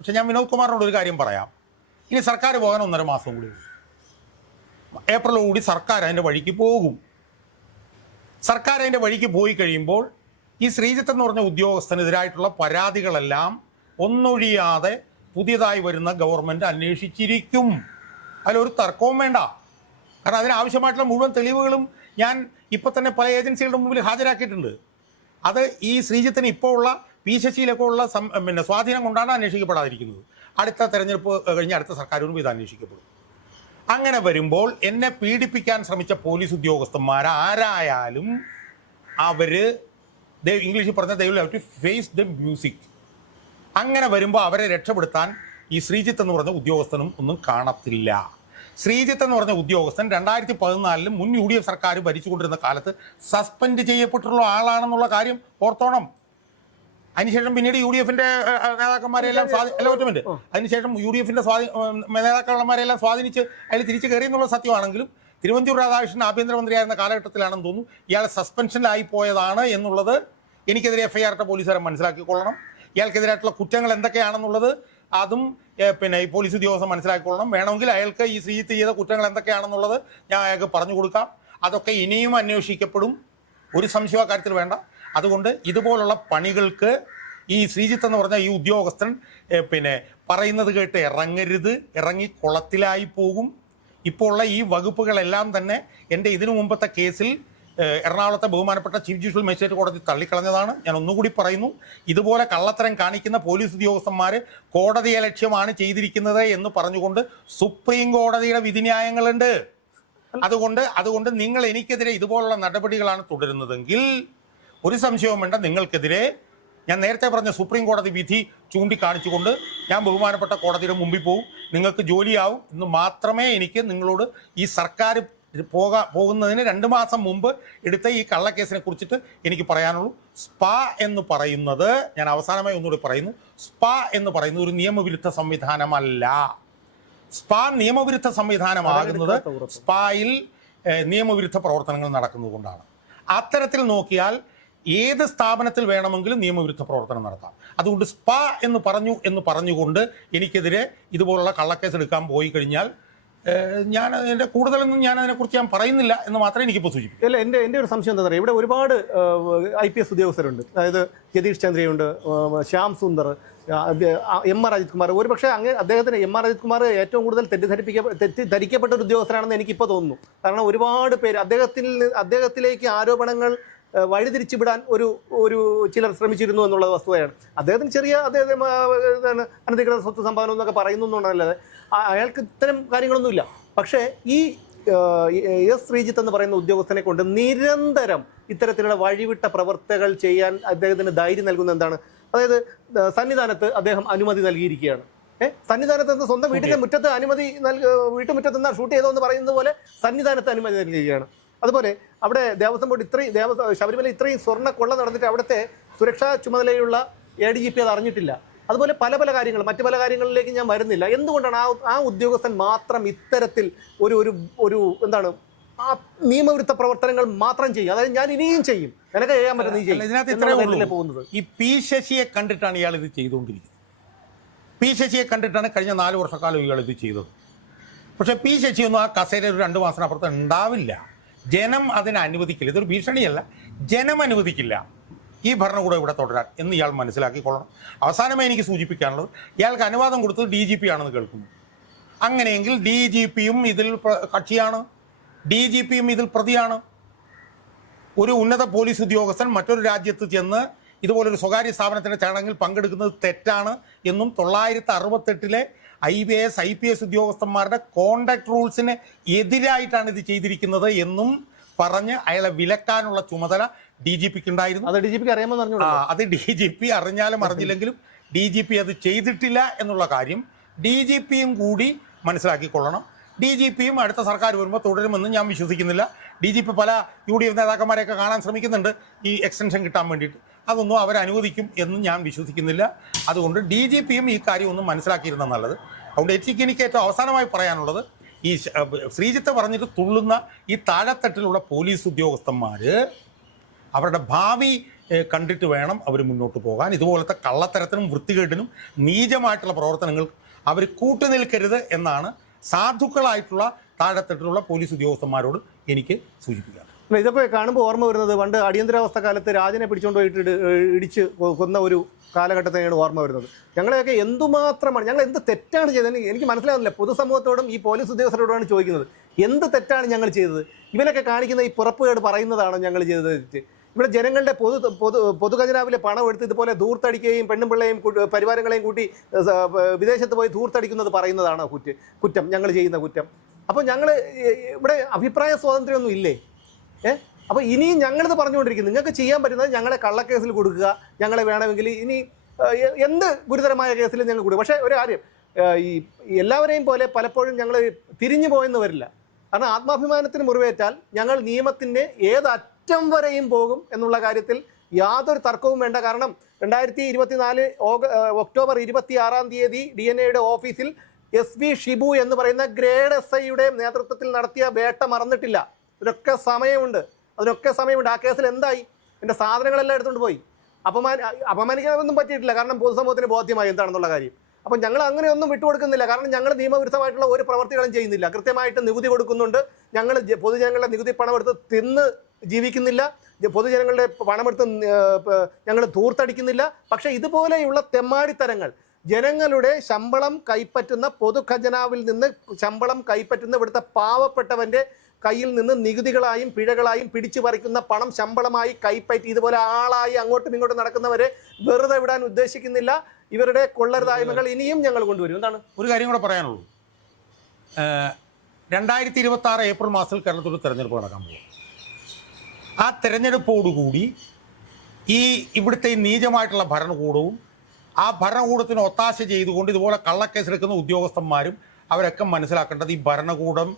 പക്ഷെ ഞാൻ വിനോദ് കുമാറിനോട് ഒരു കാര്യം പറയാം. ഇനി സർക്കാർ പോകാൻ ഒന്നര മാസം കൂടി. ഏപ്രിലോടുകൂടി സർക്കാർ അതിന്റെ വഴിക്ക് പോകും. സർക്കാർ അതിന്റെ വഴിക്ക് പോയി കഴിയുമ്പോൾ ഈ ശ്രീജിത്ത് എന്ന് പറഞ്ഞ ഉദ്യോഗസ്ഥനെതിരായിട്ടുള്ള പരാതികളെല്ലാം ഒന്നൊഴിയാതെ പുതിയതായി വരുന്ന ഗവൺമെന്റ് അന്വേഷിച്ചിരിക്കും. അതിലൊരു തർക്കവും വേണ്ട. കാരണം അതിനാവശ്യമായിട്ടുള്ള മുഴുവൻ തെളിവുകളും ഞാൻ ഇപ്പോൾ തന്നെ പല ഏജൻസികളുടെ മുമ്പിൽ ഹാജരാക്കിയിട്ടുണ്ട്. അത് ഈ ശ്രീജിത്തിന് ഇപ്പോൾ ഉള്ള പി ശശിയിലൊക്കെ ഉള്ള പിന്നെ സ്വാധീനം കൊണ്ടാണ് അന്വേഷിക്കപ്പെടാതിരിക്കുന്നത്. അടുത്ത തെരഞ്ഞെടുപ്പ് കഴിഞ്ഞ് അടുത്ത സർക്കാരും ഇത് അന്വേഷിക്കപ്പെടും. അങ്ങനെ വരുമ്പോൾ എന്നെ പീഡിപ്പിക്കാൻ ശ്രമിച്ച പോലീസ് ഉദ്യോഗസ്ഥന്മാർ ആരായാലും അവർ ഇംഗ്ലീഷിൽ പറഞ്ഞ ദൈവം അവർ ഫേസ് ദ മ്യൂസിക് അങ്ങനെ വരുമ്പോൾ അവരെ രക്ഷപ്പെടുത്താൻ ഈ ശ്രീജിത്ത് എന്ന് പറഞ്ഞ ഉദ്യോഗസ്ഥനും ഒന്നും കാണത്തില്ല. ശ്രീജിത്ത് എന്ന് പറഞ്ഞ ഉദ്യോഗസ്ഥൻ രണ്ടായിരത്തി പതിനാലിൽ മുൻ യു ഡി എഫ് സർക്കാർ ഭരിച്ചുകൊണ്ടിരുന്ന കാലത്ത് സസ്പെൻഡ് ചെയ്യപ്പെട്ടിട്ടുള്ള ആളാണെന്നുള്ള കാര്യം ഓർത്തോണം. അതിനുശേഷം പിന്നീട് യു ഡി എഫിന്റെ നേതാക്കന്മാരെല്ലാം മിനിറ്റ്. അതിനുശേഷം യു ഡി എഫിന്റെ നേതാക്കന്മാരെല്ലാം സ്വാധീനിച്ച് അതിൽ തിരിച്ചു കയറി എന്നുള്ള സത്യമാണെങ്കിലും തിരുവഞ്ചൂർ രാധാകൃഷ്ണൻ ആഭ്യന്തരമന്ത്രിയായിരുന്ന കാലഘട്ടത്തിലാണെന്ന് തോന്നുന്നു. ഇയാൾ സസ്പെൻഷനിലായി പോയതാണ് എന്നുള്ളത് എനിക്കെതിരെ എഫ് ഐ ആറിട്ട മനസ്സിലാക്കി മനസ്സിലാക്കിക്കൊള്ളണം. ഇയാൾക്കെതിരായിട്ടുള്ള കുറ്റങ്ങൾ എന്തൊക്കെയാണെന്നുള്ളത് അതും പിന്നെ ഈ പോലീസ് ഉദ്യോഗസ്ഥൻ മനസ്സിലാക്കിക്കൊള്ളണം. വേണമെങ്കിൽ അയാൾക്ക് ഈ ശ്രീജിത്ത് ചെയ്ത കുറ്റങ്ങൾ എന്തൊക്കെയാണെന്നുള്ളത് ഞാൻ അയാൾക്ക് പറഞ്ഞു കൊടുക്കാം. അതൊക്കെ ഇനിയും അന്വേഷിക്കപ്പെടും. ഒരു സംശയ കാര്യത്തിൽ വേണ്ട. അതുകൊണ്ട് ഇതുപോലുള്ള പണികൾക്ക് ഈ ശ്രീജിത്ത് എന്ന് പറഞ്ഞ ഈ ഉദ്യോഗസ്ഥൻ പിന്നെ പറയുന്നത് കേട്ട് ഇറങ്ങരുത് ഇറങ്ങി കുളത്തിലായി പോകും. ഇപ്പോൾ ഉള്ള ഈ വകുപ്പുകളെല്ലാം തന്നെ എന്റെ ഇതിനു മുമ്പത്തെ കേസിൽ എറണാകുളത്തെ ബഹുമാനപ്പെട്ട ചീഫ് ജുഡീഷ്യൽ മജിസ്ട്രേറ്റ് കോടതി തള്ളിക്കളഞ്ഞതാണ്. ഞാൻ ഒന്നുകൂടി പറയുന്നു ഇതുപോലെ കള്ളത്തരം കാണിക്കുന്ന പോലീസ് ഉദ്യോഗസ്ഥന്മാർ കോടതിയെ ലക്ഷ്യമാണ് ചെയ്തിരിക്കുന്നത് എന്ന് പറഞ്ഞുകൊണ്ട് സുപ്രീം കോടതിയുടെ വിധിന്യായങ്ങളുണ്ട്. അതുകൊണ്ട് അതുകൊണ്ട് നിങ്ങൾ എനിക്കെതിരെ ഇതുപോലുള്ള നടപടികളാണ് തുടരുന്നതെങ്കിൽ ഒരു സംശയവും വേണ്ട. നിങ്ങൾക്കെതിരെ ഞാൻ നേരത്തെ പറഞ്ഞ സുപ്രീം കോടതി വിധി ചൂണ്ടിക്കാണിച്ചുകൊണ്ട് ഞാൻ ബഹുമാനപ്പെട്ട കോടതിയുടെ മുമ്പിൽ പോവും. നിങ്ങൾക്ക് ജോലിയാവും എന്ന് മാത്രമേ എനിക്ക് നിങ്ങളോട് ഈ സർക്കാർ പോകാ പോകുന്നതിന് രണ്ട് മാസം മുമ്പ് എടുത്ത ഈ കള്ളക്കേസിനെ കുറിച്ചിട്ട് എനിക്ക് പറയാനുള്ളൂ. സ്പാ എന്ന് പറയുന്നത് ഞാൻ അവസാനമായി ഒന്നുകൂടി പറയുന്നു. സ്പാ എന്ന് പറയുന്നത് ഒരു നിയമവിരുദ്ധ സംവിധാനമല്ല. സ്പാ നിയമവിരുദ്ധ സംവിധാനമാകുന്നത്. സ്പായിൽ നിയമവിരുദ്ധ പ്രവർത്തനങ്ങൾ നടക്കുന്നത് കൊണ്ടാണ് അത്തരത്തിൽ നോക്കിയാൽ ഏത് സ്ഥാപനത്തിൽ വേണമെങ്കിലും നിയമവിരുദ്ധ പ്രവർത്തനം നടത്താം. അതുകൊണ്ട് സ്പാ എന്ന് പറഞ്ഞു എന്ന് പറഞ്ഞുകൊണ്ട് എനിക്കെതിരെ ഇതുപോലുള്ള കള്ളക്കേസ് എടുക്കാൻ പോയി കഴിഞ്ഞാൽ ഞാൻ അതിന്റെ കൂടുതലൊന്നും ഞാൻ അതിനെക്കുറിച്ച് ഞാൻ പറയുന്നില്ല എന്ന് മാത്രമേ എനിക്കിപ്പോൾ സൂചിപ്പിക്കൂ. അല്ല എന്റെ എന്റെ ഒരു സംശയം എന്താ പറയുക ഇവിടെ ഒരുപാട് ഐ പി എസ് ഉദ്യോഗസ്ഥരുണ്ട്. അതായത് ജതീഷ് ചന്ദ്രയുണ്ട് ശ്യാം സുന്ദർ എം ആർ അജിത് കുമാർ. ഒരു പക്ഷേ അങ്ങ് അദ്ദേഹത്തിന് എം ആർ അജിത് കുമാർ ഏറ്റവും കൂടുതൽ തെറ്റിദ്ധരിപ്പിക്ക തെറ്റിദ്ധരിക്കപ്പെട്ട ഒരു ഉദ്യോഗസ്ഥനാണെന്ന് എനിക്കിപ്പോൾ തോന്നുന്നു. കാരണം ഒരുപാട് പേര് അദ്ദേഹത്തിൽ അദ്ദേഹത്തിലേക്ക് ആരോപണങ്ങൾ ആ, വഴിതിരിച്ചു വിടാൻ ഒരു ഒരു ചിലർ ശ്രമിച്ചിരുന്നു എന്നുള്ള വസ്തുതയാണ്. അദ്ദേഹത്തിന് ചെറിയ അദ്ദേഹം അനധികൃത സ്വത്ത് സംഭാവന എന്നൊക്കെ പറയുന്നു എന്നുള്ളതല്ലാതെ അയാൾക്ക് ഇത്തരം കാര്യങ്ങളൊന്നുമില്ല. പക്ഷേ ഈ എസ് ശ്രീജിത്ത് എന്ന് പറയുന്ന ഉദ്യോഗസ്ഥനെ കൊണ്ട് നിരന്തരം ഇത്തരത്തിലുള്ള വഴിവിട്ട പ്രവർത്തകൾ ചെയ്യാൻ അദ്ദേഹത്തിന് ധൈര്യം നൽകുന്ന എന്താണ്? അതായത് സന്നിധാനത്ത് അദ്ദേഹം അനുമതി നൽകിയിരിക്കുകയാണ്. സന്നിധാനത്ത് നിന്ന് സ്വന്തം വീട്ടിലെ മുറ്റത്ത് അനുമതി നൽക വീട്ടുമുറ്റത്ത് നിന്നാണ് ഷൂട്ട് ചെയ്തോ എന്ന് പറയുന്നത് പോലെ സന്നിധാനത്ത് അനുമതി നൽകുകയാണ് അതുപോലെ അവിടെ ദേവസ്വം ബോർഡ് ഇത്രയും ദേവസ്വം ശബരിമല ഇത്രയും സ്വർണ കൊള്ള നടന്നിട്ട് അവിടുത്തെ സുരക്ഷാ ചുമതലയുള്ള എ ഡി ജി പി അത് അറിഞ്ഞിട്ടില്ല. അതുപോലെ പല പല കാര്യങ്ങൾ മറ്റു പല കാര്യങ്ങളിലേക്ക് ഞാൻ വരുന്നില്ല. എന്തുകൊണ്ടാണ് ആ ആ ഉദ്യോഗസ്ഥൻ മാത്രം ഇത്തരത്തിൽ ഒരു ഒരു ഒരു എന്താണ് ആ നിയമവിരുദ്ധ പ്രവർത്തനങ്ങൾ മാത്രം ചെയ്യും? അതായത് ഞാൻ ഇനിയും ചെയ്യും. നിനക്ക് ചെയ്യാൻ പറ്റുന്ന നീ ചെയ്യും. പോകുന്നത്. ഈ പി ശശിയെ കണ്ടിട്ടാണ് ഇയാൾ ഇത് ചെയ്തുകൊണ്ടിരിക്കുന്നത്. പി ശശിയെ കണ്ടിട്ടാണ് കഴിഞ്ഞ നാല് വർഷക്കാലം ഇയാൾ ഇത് ചെയ്തത്. പക്ഷേ പി ശശിയൊന്നും ആ കസേര ഒരു രണ്ട് മാസത്തിനപ്പുറത്ത് ഉണ്ടാവില്ല. ജനം അതിനെ അനുവദിക്കില്ല. ഇതൊരു ഭീഷണിയല്ല. ജനം അനുവദിക്കില്ല. ഈ ഭരണകൂടം ഇവിടെ തുടരാൻ എന്ന് ഇയാൾ മനസ്സിലാക്കിക്കൊള്ളണം. അവസാനമായി എനിക്ക് സൂചിപ്പിക്കാനുള്ളത് ഇയാൾക്ക് അനുവാദം കൊടുത്തത് ഡി ജി പി ആണെന്ന് കേൾക്കുന്നു. അങ്ങനെയെങ്കിൽ ഡി ജി പിയും ഇതിൽ കക്ഷിയാണ്. ഡി ജി പിയും ഇതിൽ പ്രതിയാണ്. ഒരു ഉന്നത പോലീസ് ഉദ്യോഗസ്ഥൻ മറ്റൊരു രാജ്യത്ത് ചെന്ന് ഇതുപോലൊരു സ്വകാര്യ സ്ഥാപനത്തിന്റെ ചടങ്ങിൽ പങ്കെടുക്കുന്നത് തെറ്റാണ് എന്നും തൊള്ളായിരത്തി അറുപത്തെട്ടിലെ I B S I P S ഉദ്യോഗസ്ഥന്മാരുടെ കോണ്ടാക്ട് റൂൾസിന് എതിരായിട്ടാണ് ഇത് ചെയ്തിരിക്കുന്നത് എന്നും പറഞ്ഞ് അയാളെ വിലക്കാനുള്ള ചുമതല ഡി ജി പിക്ക് ഉണ്ടായിരുന്നു. അത് ഡി ജി പിക്ക് അറിയാമെന്ന് പറഞ്ഞു അത് ഡി ജി പി അറിഞ്ഞാലും അറിഞ്ഞില്ലെങ്കിലും ഡി ജി പി അത് ചെയ്തിട്ടില്ല എന്നുള്ള കാര്യം ഡി ജി പിയും കൂടി മനസ്സിലാക്കിക്കൊള്ളണം. ഡി ജി പിയും അടുത്ത സർക്കാർ വരുമ്പോൾ തുടരുമെന്ന് ഞാൻ വിശ്വസിക്കുന്നില്ല. ഡി ജി പി പല യു ഡി എഫ് നേതാക്കന്മാരെയൊക്കെ കാണാൻ ശ്രമിക്കുന്നുണ്ട് ഈ എക്സ്റ്റൻഷൻ കിട്ടാൻ വേണ്ടിയിട്ട്. അതൊന്നും അവർ അനുവദിക്കും എന്ന് ഞാൻ വിശ്വസിക്കുന്നില്ല. അതുകൊണ്ട് ഡി ജി പിയും ഈ കാര്യം ഒന്നും മനസ്സിലാക്കിയിരുന്ന നല്ലത്. അതുകൊണ്ട് എനിക്ക് എനിക്ക് ഏറ്റവും അവസാനമായി പറയാനുള്ളത് ഈ ശ്രീജിത്ത് പറഞ്ഞിട്ട് തുള്ളുന്ന ഈ താഴെത്തട്ടിലുള്ള പോലീസ് ഉദ്യോഗസ്ഥന്മാർ അവരുടെ ഭാവി കണ്ടിട്ട് വേണം അവർ മുന്നോട്ട് പോകാൻ. ഇതുപോലത്തെ കള്ളത്തരത്തിനും വൃത്തികേടിനും നീചമായിട്ടുള്ള പ്രവർത്തനങ്ങൾ അവർ കൂട്ടുനിൽക്കരുത് എന്നാണ് സാധുക്കളായിട്ടുള്ള താഴെത്തട്ടിലുള്ള പോലീസ് ഉദ്യോഗസ്ഥന്മാരോട് എനിക്ക് സൂചിപ്പിക്കാം ഇതൊക്കെ കാണുമ്പോൾ ഓർമ്മ വരുന്നത് പണ്ട് അടിയന്തരാവസ്ഥ കാലത്ത് രാജനെ പിടിച്ചുകൊണ്ട് പോയിട്ട് ഇടിച്ച് കൊന്ന ഒരു കാലഘട്ടത്തെയാണ് ഓർമ്മ വരുന്നത്. ഞങ്ങളെയൊക്കെ എന്തുമാത്രമാണ് ഞങ്ങൾ എന്ത് തെറ്റാണ് ചെയ്തത് എനിക്ക് മനസ്സിലാവുന്നില്ല. പൊതുസമൂഹത്തോടും ഈ പോലീസ് ഉദ്യോഗസ്ഥരോടാണ് ചോദിക്കുന്നത്. എന്ത് തെറ്റാണ് ഞങ്ങൾ ചെയ്തത്? ഇവനൊക്കെ കാണിക്കുന്ന ഈ പുറപ്പുകേട് പറയുന്നതാണോ ഞങ്ങൾ ചെയ്തത് തെറ്റ് ഇവിടെ ജനങ്ങളുടെ പൊതു പൊതു പൊതുഖജനാവിലെ പണം എടുത്ത് ഇതുപോലെ ദൂർത്തടിക്കുകയും പെണ്ണും പിള്ളയും പരിവാരങ്ങളെയും കൂട്ടി വിദേശത്ത് പോയി ദൂർത്തടിക്കുന്നത് പറയുന്നതാണോ കുറ്റം കുറ്റം ഞങ്ങൾ ചെയ്യുന്ന കുറ്റം? അപ്പോൾ ഞങ്ങൾ ഇവിടെ അഭിപ്രായ സ്വാതന്ത്ര്യമൊന്നും ഇല്ലേ? ഏ? അപ്പോൾ ഇനിയും ഞങ്ങളിത് പറഞ്ഞുകൊണ്ടിരിക്കുന്നു. നിങ്ങൾക്ക് ചെയ്യാൻ പറ്റുന്നത് ഞങ്ങളെ കള്ളക്കേസിൽ കൊടുക്കുക ഞങ്ങളെ വേണമെങ്കിൽ ഇനി എന്ത് ഗുരുതരമായ കേസിലും ഞങ്ങൾ കൊടുക്കും. പക്ഷേ ഒരു കാര്യം ഈ എല്ലാവരെയും പോലെ പലപ്പോഴും ഞങ്ങൾ തിരിഞ്ഞു പോയെന്ന് വരില്ല. കാരണം ആത്മാഭിമാനത്തിന് മുറിവേറ്റാൽ ഞങ്ങൾ നിയമത്തിന്റെ ഏതറ്റം വരെയും പോകും എന്നുള്ള കാര്യത്തിൽ യാതൊരു തർക്കവും വേണ്ട. കാരണം രണ്ടായിരത്തി ഇരുപത്തിനാല് ഓഗ ഒക്ടോബർ ഇരുപത്തി ആറാം തീയതി ഡി എൻ എയുടെ ഓഫീസിൽ എസ് വി ഷിബു എന്ന് പറയുന്ന ഗ്രേഡ് എസ് ഐയുടെ നേതൃത്വത്തിൽ നടത്തിയ വേട്ട മറന്നിട്ടില്ല. ഇതിനൊക്കെ സമയമുണ്ട്. അതിനൊക്കെ സമയമുണ്ട്. ആ കേസിൽ എന്തായി? എന്റെ സാധനങ്ങളെല്ലാം എടുത്തുകൊണ്ട് പോയി. അപമാന അപമാനിക്കാനൊന്നും പറ്റിയിട്ടില്ല. കാരണം പൊതുസമൂഹത്തിന് ബോധ്യമായി എന്താണെന്നുള്ള കാര്യം. അപ്പം ഞങ്ങൾ അങ്ങനെയൊന്നും വിട്ടുകൊടുക്കുന്നില്ല. കാരണം ഞങ്ങൾ നിയമവിരുദ്ധമായിട്ടുള്ള ഒരു പ്രവർത്തികളും ചെയ്യുന്നില്ല. കൃത്യമായിട്ട് നികുതി കൊടുക്കുന്നുണ്ട്. ഞങ്ങൾ പൊതുജനങ്ങളുടെ നികുതി പണമെടുത്ത് തിന്ന് ജീവിക്കുന്നില്ല. പൊതുജനങ്ങളുടെ പണമെടുത്ത് ഞങ്ങൾ ധൂർത്തടിക്കുന്നില്ല. പക്ഷേ ഇതുപോലെയുള്ള തെമ്മാടിത്തരങ്ങൾ ജനങ്ങളുടെ ശമ്പളം കൈപ്പറ്റുന്ന പൊതുഖജനാവിൽ നിന്ന് ശമ്പളം കൈപ്പറ്റുന്ന ഇവിടുത്തെ പാവപ്പെട്ടവന്റെ കയ്യിൽ നിന്ന് നികുതികളായും പിഴകളായും പിടിച്ചു പറിക്കുന്ന പണം ശമ്പളമായി കൈപ്പറ്റി ഇതുപോലെ ആളായി അങ്ങോട്ടും ഇങ്ങോട്ടും നടക്കുന്നവരെ വെറുതെ വിടാൻ ഉദ്ദേശിക്കുന്നില്ല. ഇവരുടെ കൊള്ളരുതായ്മകൾ ഇനിയും ഞങ്ങൾ കൊണ്ടുവരും. എന്താണ്? ഒരു കാര്യം കൂടെ പറയാനുള്ളൂ. രണ്ടായിരത്തി ഇരുപത്തി ആറ് ഏപ്രിൽ മാസത്തിൽ കേരളത്തിൽ തെരഞ്ഞെടുപ്പ് നടക്കാൻ പോകും ആ തെരഞ്ഞെടുപ്പോടുകൂടി ഈ ഇവിടുത്തെ നീചമായിട്ടുള്ള ഭരണകൂടവും ആ ഭരണകൂടത്തിന് ഒത്താശ ചെയ്തുകൊണ്ട് ഇതുപോലെ കള്ളക്കേസെടുക്കുന്ന ഉദ്യോഗസ്ഥന്മാരും അവരൊക്കെ മനസ്സിലാക്കേണ്ടത് ഈ ഭരണകൂടം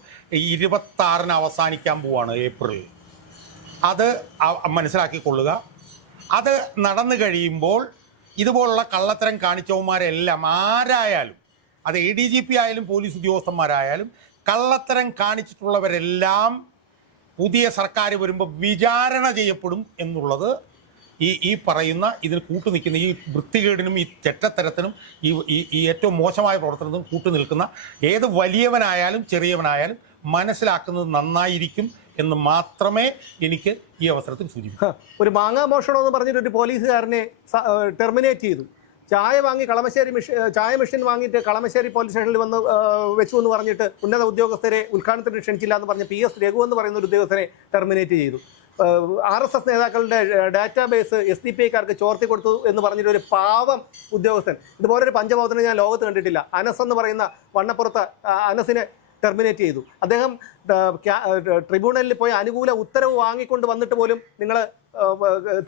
ഇരുപത്താറിന് അവസാനിക്കാൻ പോവാണ് ഏപ്രിൽ. അത് മനസ്സിലാക്കിക്കൊള്ളുക. അത് നടന്നു കഴിയുമ്പോൾ ഇതുപോലുള്ള കള്ളത്തരം കാണിച്ചവന്മാരെല്ലാം ആരായാലും അത് എ ഡി ജി പി ആയാലും പോലീസ് ഉദ്യോഗസ്ഥന്മാരായാലും കള്ളത്തരം കാണിച്ചിട്ടുള്ളവരെല്ലാം പുതിയ സർക്കാർ വരുമ്പോൾ വിചാരണ ചെയ്യപ്പെടും എന്നുള്ളത് ഈ ഈ പറയുന്ന ഇതിന് കൂട്ടു നിൽക്കുന്ന ഈ വൃത്തികേടിനും ഈ തെറ്റത്തരത്തിനും ഈ ഈ ഏറ്റവും മോശമായ പ്രവർത്തനത്തിനും കൂട്ടു നിൽക്കുന്ന ഏത് വലിയവനായാലും ചെറിയവനായാലും മനസ്സിലാക്കുന്നത് നന്നായിരിക്കും എന്ന് മാത്രമേ എനിക്ക് ഈ അവസരത്തിൽ സൂചിപ്പിക്കൂ. ഒരു മാങ്ങാ മോഷണം എന്ന് പറഞ്ഞിട്ട് ഒരു പോലീസുകാരനെ ടെർമിനേറ്റ് ചെയ്തു. ചായ വാങ്ങി കളമശ്ശേരി മിഷൻ ചായ മെഷീൻ വാങ്ങിയിട്ട് കളമശ്ശേരി പോലീസ് സ്റ്റേഷനിൽ വന്ന് വെച്ചു എന്ന് പറഞ്ഞിട്ട് ഉന്നത ഉദ്യോഗസ്ഥരെ ഉദ്ഘാടനത്തിന് ക്ഷണിച്ചില്ല എന്ന് പറഞ്ഞ് പി എസ് രഘു എന്ന് പറയുന്ന ഒരു ഉദ്യോഗസ്ഥനെ ടെർമിനേറ്റ് ചെയ്തു. ആർ എസ് എസ് നേതാക്കളുടെ ഡാറ്റാബേസ് എസ് ഡി പി ഐക്കാർക്ക് ചോർത്തി കൊടുത്തു എന്ന് പറഞ്ഞിട്ട് ഒരു പാവം ഉദ്യോഗസ്ഥൻ. ഇതുപോലെ ഒരു പഞ്ചബോധനെ ഞാൻ ലോകത്ത് കണ്ടിട്ടില്ല. അനസ് എന്ന് പറയുന്ന വണ്ണപ്പുറത്ത് അനസിനെ ടെർമിനേറ്റ് ചെയ്തു. അദ്ദേഹം ട്രിബ്യൂണലിൽ പോയി അനുകൂല ഉത്തരവ് വാങ്ങിക്കൊണ്ട് വന്നിട്ട് പോലും നിങ്ങൾ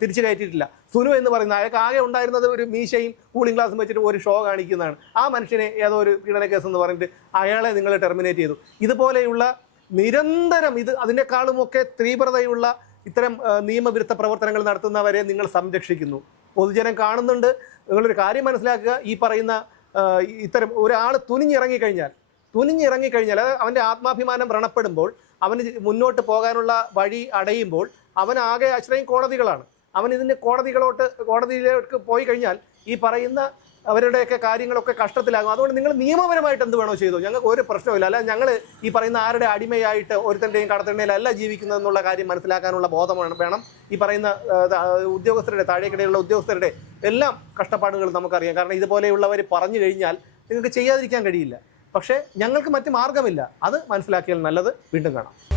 തിരിച്ചു കയറ്റിയിട്ടില്ല. സുനു എന്ന് പറയുന്ന അയാൾക്ക് ആകെ ഉണ്ടായിരുന്നത് ഒരു മീശയും കൂളിംഗ് ഗ്ലാസും വെച്ചിട്ട് ഒരു ഷോ കാണിക്കുന്നതാണ്. ആ മനുഷ്യനെ ഏതോ ഒരു പീഡന കേസ് എന്ന് പറഞ്ഞിട്ട് അയാളെ നിങ്ങൾ ടെർമിനേറ്റ് ചെയ്തു. ഇതുപോലെയുള്ള നിരന്തരം ഇത് അതിനേക്കാളുമൊക്കെ തീവ്രതയുള്ള ഇത്തരം നിയമവിരുദ്ധ പ്രവർത്തനങ്ങൾ നടത്തുന്നവരെ നിങ്ങൾ സംരക്ഷിക്കുന്നു. പൊതുജനം കാണുന്നുണ്ട്. നിങ്ങളൊരു കാര്യം മനസ്സിലാക്കുക. ഈ പറയുന്ന ഇത്തരം ഒരാൾ തുനിഞ്ഞിറങ്ങിക്കഴിഞ്ഞാൽ തുനിഞ്ഞിറങ്ങിക്കഴിഞ്ഞാൽ അവന്റെ ആത്മാഭിമാനം വ്രണപ്പെടുമ്പോൾ അവന് മുന്നോട്ട് പോകാനുള്ള വഴി അടയുമ്പോൾ അവൻ ആകെ ആശ്രയം കോടതികളാണ്. അവൻ ഇതിന്റെ കോടതികളോട്ട് കോടതിയിലേക്ക് പോയി കഴിഞ്ഞാൽ ഈ പറയുന്ന അവരുടെയൊക്കെ കാര്യങ്ങളൊക്കെ കഷ്ടത്തിലാകും. അതുകൊണ്ട് നിങ്ങൾ നിയമപരമായിട്ട് എന്ത് വേണോ ചെയ്തു. ഞങ്ങൾക്ക് ഒരു പ്രശ്നമില്ല അല്ല ഞങ്ങൾ ഈ പറയുന്ന ആരുടെ അടിമയായിട്ട് ഒരുത്തന്റെയും കടത്തണ്ണയിലല്ല ജീവിക്കുന്നതെന്നുള്ള കാര്യം മനസ്സിലാക്കാനുള്ള ബോധമാണ് വേണം. ഈ പറയുന്ന ഉദ്യോഗസ്ഥരുടെ താഴേക്കിടയിലുള്ള ഉദ്യോഗസ്ഥരുടെ എല്ലാം കഷ്ടപ്പാടുകൾ നമുക്കറിയാം. കാരണം ഇതുപോലെയുള്ളവർ പറഞ്ഞു കഴിഞ്ഞാൽ നിങ്ങൾക്ക് ചെയ്യാതിരിക്കാൻ കഴിയില്ല. പക്ഷേ ഞങ്ങൾക്ക് മറ്റ് മാർഗമില്ല അത് മനസ്സിലാക്കിയാൽ നല്ലത്. വീണ്ടും കാണാം.